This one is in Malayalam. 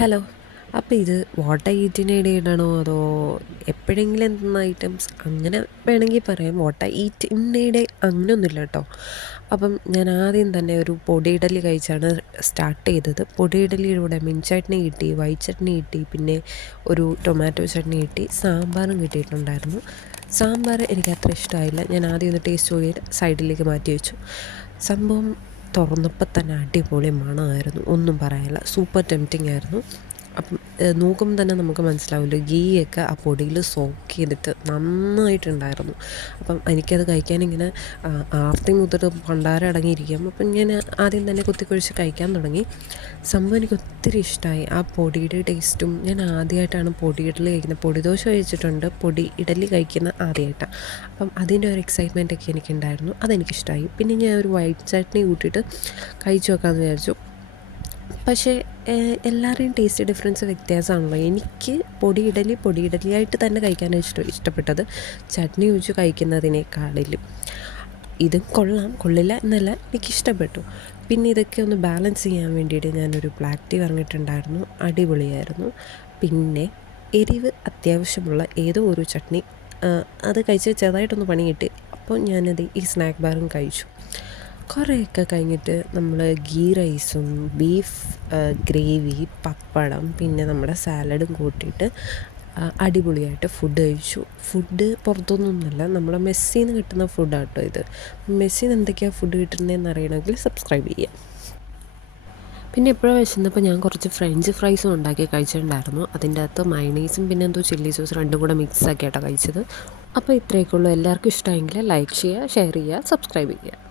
ഹലോ. അപ്പോൾ ഇത് what I eat in A day ആണോ അതോ എപ്പോഴെങ്കിലും എന്തുന്ന ഐറ്റംസ് അങ്ങനെ വേണമെങ്കിൽ പറയാം. What I eat in A day അങ്ങനെയൊന്നുമില്ല കേട്ടോ. അപ്പം ഞാൻ ആദ്യം തന്നെ ഒരു പൊടി ഇഡലി കഴിച്ചാണ് സ്റ്റാർട്ട് ചെയ്തത്. പൊടി ഇഡലിയുടെ കൂടെ മിൻ ചട്നി കിട്ടി, വൈറ്റ് ചട്നി കിട്ടി, പിന്നെ ഒരു ടൊമാറ്റോ ചട്നി കിട്ടി, സാമ്പാറും കിട്ടിയിട്ടുണ്ടായിരുന്നു. സാമ്പാർ എനിക്ക് അത്ര ഇഷ്ടമായില്ല. ഞാൻ ആദ്യം ഒന്ന് ടേസ്റ്റ് നോക്കിയിട്ട് സൈഡിലേക്ക് മാറ്റി വെച്ചു. സംഭവം തുറന്നപ്പോൾ തന്നെ അടിപൊളി മണമായിരുന്നു, ഒന്നും പറയാനില്ല. സൂപ്പർ ടെംപ്റ്റിംഗ് ആയിരുന്നു. അപ്പം നോക്കുമ്പോൾ തന്നെ നമുക്ക് മനസ്സിലാവില്ല, ഗീയൊക്കെ ആ പൊടിയിൽ സോക്ക് ചെയ്തിട്ട് നന്നായിട്ടുണ്ടായിരുന്നു. അപ്പം എനിക്കത് കഴിക്കാനിങ്ങനെ ആർത്തി മുതൽ പണ്ടാരം അടങ്ങിയിരിക്കും. അപ്പം ഞാൻ ആദ്യം തന്നെ കുത്തിക്കുഴിച്ച് കഴിക്കാൻ തുടങ്ങി. സംഭവം എനിക്ക് ഒത്തിരി ഇഷ്ടമായി. ആ പൊടിയുടെ ടേസ്റ്റും, ഞാൻ ആദ്യമായിട്ടാണ് പൊടി ഇഡലി കഴിക്കുന്നത്. പൊടിദോശ കഴിച്ചിട്ടുണ്ട്, പൊടി ഇഡലി കഴിക്കുന്ന ആദ്യമായിട്ടാണ്. അപ്പം അതിൻ്റെ ഒരു എക്സൈറ്റ്മെൻറ്റൊക്കെ എനിക്കുണ്ടായിരുന്നു, അതെനിക്കിഷ്ടമായി. പിന്നെ ഞാൻ ഒരു വൈറ്റ് ചട്നി കൂട്ടിയിട്ട് കഴിച്ചു നോക്കാമെന്ന് വിചാരിച്ചു. പക്ഷേ എല്ലാവരുടെയും ടേസ്റ്റ് ഡിഫറൻസ് വ്യത്യാസമാണല്ലോ. എനിക്ക് പൊടി ഇഡലിയായിട്ട് തന്നെ കഴിക്കാനാണ് ഇഷ്ടപ്പെട്ടത്, ചട്നി ഒഴിച്ച് കഴിക്കുന്നതിനേക്കാളിലും. ഇതും കൊള്ളില്ല എന്നല്ല, എനിക്കിഷ്ടപ്പെട്ടു. പിന്നെ ഇതൊക്കെ ഒന്ന് ബാലൻസ് ചെയ്യാൻ വേണ്ടിയിട്ട് ഞാനൊരു ബ്ലാക്ക് ടീ പറഞ്ഞിട്ടുണ്ടായിരുന്നു, അടിപൊളിയായിരുന്നു. പിന്നെ എരിവ് അത്യാവശ്യമുള്ള ഏതോ ഒരു ചട്നി, അത് കഴിച്ച് ചെറുതായിട്ടൊന്ന് പണി കിട്ടി. അപ്പോൾ ഞാനത് ഈ സ്നാക്ക് ബാറും കഴിച്ചു. കുറേയൊക്കെ കഴിഞ്ഞിട്ട് നമ്മൾ ഗീ റൈസും ബീഫ് ഗ്രേവി, പപ്പടം, പിന്നെ നമ്മുടെ സാലഡും കൂട്ടിയിട്ട് അടിപൊളിയായിട്ട് ഫുഡ് കഴിച്ചു. ഫുഡ് പുറത്തുനിന്നൊന്നുമല്ല, നമ്മളെ മെസ്സിയിൽ നിന്ന് കിട്ടുന്ന ഫുഡാണ് കേട്ടോ ഇത്. മെസ്സിയിൽ നിന്ന് എന്തൊക്കെയാണ് ഫുഡ് കിട്ടുന്നതെന്ന് അറിയണമെങ്കിൽ സബ്സ്ക്രൈബ് ചെയ്യാം. പിന്നെ എപ്പോഴും വിശന്നപ്പോൾ ഞാൻ കുറച്ച് ഫ്രഞ്ച് ഫ്രൈസും ഉണ്ടാക്കി കഴിച്ചിട്ടുണ്ടായിരുന്നു. അതിൻ്റെ അകത്ത് മയണൈസും പിന്നെ എന്തോ ചില്ലി സോസ് രണ്ടും കൂടെ മിക്സ് ആക്കിയിട്ടാണ് കഴിച്ചത്. അപ്പോൾ ഇത്രയൊക്കെ ഉള്ളൂ. എല്ലാവർക്കും ഇഷ്ടമെങ്കിൽ ലൈക്ക് ചെയ്യുക, ഷെയർ ചെയ്യുക, സബ്സ്ക്രൈബ് ചെയ്യുക.